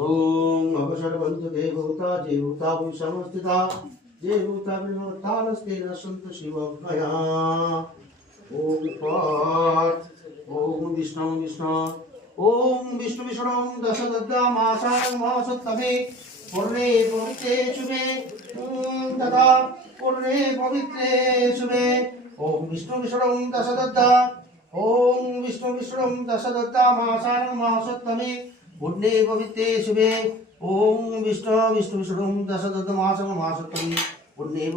ओम अवसरवन्तु देवभूता जीवभूता भूषणस्थिता जीवभूता विनोत्थानस्ते न सन्तु शिवज्ञया ओम पाठ ओम विष्णु ओम विष्णु विष्णु दशदद्दा मासां मासोत्तमे पूर्णे पवित्रे शुभे तथा पूर्णे पवित्रे शुभे ओम विष्णु विष्णु दशदद्दा ओम विष्णु विष्णु दशदत्ता मासानं मासोत्तमे पुण्ये पवित्रे शुभे ओम विष्णु विष्णु विष्णु दशदत्त मासं मासोत्तमे पुण्ये